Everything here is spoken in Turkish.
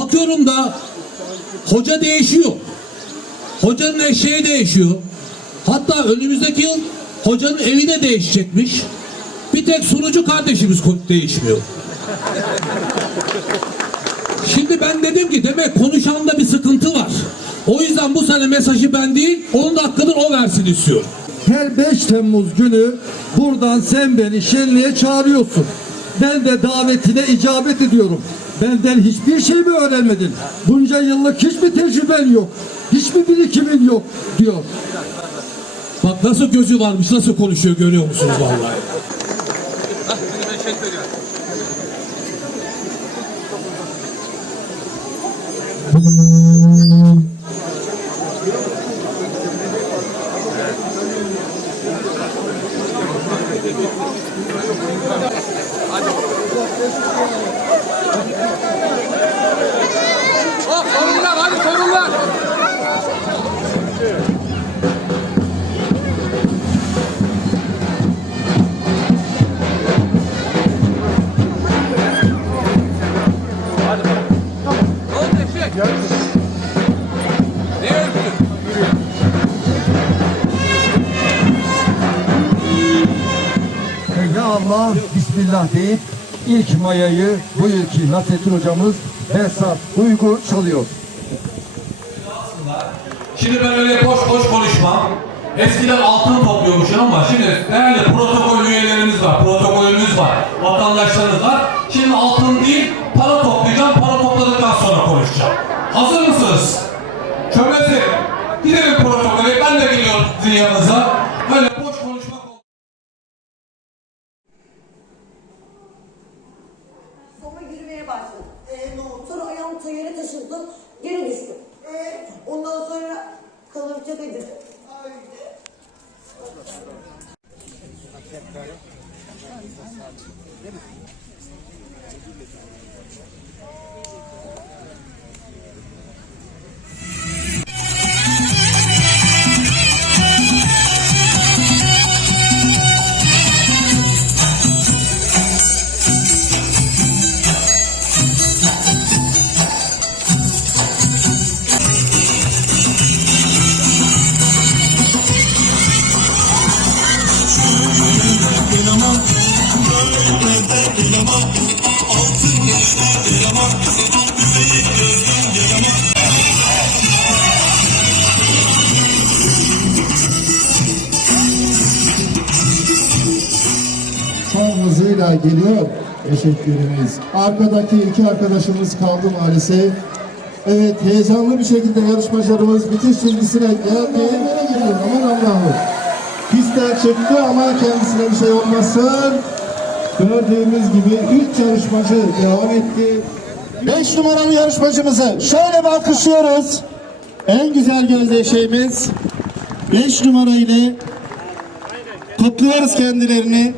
Bakıyorum da hoca değişiyor. Hocanın eşeği değişiyor. Hatta önümüzdeki yıl hocanın evi de değişecekmiş. Bir tek sunucu kardeşimiz değişmiyor. Şimdi ben dedim ki demek konuşanda bir sıkıntı var. O yüzden bu sene mesajı ben değil, onun hakkını o versin istiyorum. Her 5 Temmuz günü buradan sen beni şenliğe çağırıyorsun. Ben de davetine icabet ediyorum. Benden hiçbir şey mi öğrenmedin? Bunca yıllık hiçbir tecrüben yok. Hiçbir birikimin yok diyor. Bak nasıl gözü varmış, nasıl konuşuyor görüyor musunuz vallahi? Hop sorunlar hadi sorunlar. Allah Bismillah deyip ilk mayayı bu yılki Nasrettin hocamız Behzat Uygur çalıyor. Şimdi ben öyle boş boş konuşmam. Eskiden altın topluyormuşum ama şimdi değerli protokol üyelerimiz var, protokolümüz var, vatandaşlarımız var. Şimdi altın değil, para toplayacağım, para topladıktan sonra konuşacağım. Hazır mısınız? Çömezi, gidelim protokole, ben de geliyorum sizin yanınıza. Başladım. Ee, ne oldu? Sonra ayağım ta yere taşındı. Geri düştüm. Ee, ondan sonra kalırca dedi. Ay. Son hızıyla geliyor teşekkürümüz. Arkadaki iki arkadaşımız kaldı maalesef. Evet heyecanlı bir şekilde yarışmacılarımız bitiş çizgisine geldi. Geliyor aman Allah'ım. Pistten çıktı ama kendisine bir şey olmasın. Gördüğümüz gibi üç yarışmacı devam etti. Beş numaralı yarışmacımızı şöyle bir alkışlıyoruz. En güzel şeyimiz 5 numara kutluyoruz kendilerini.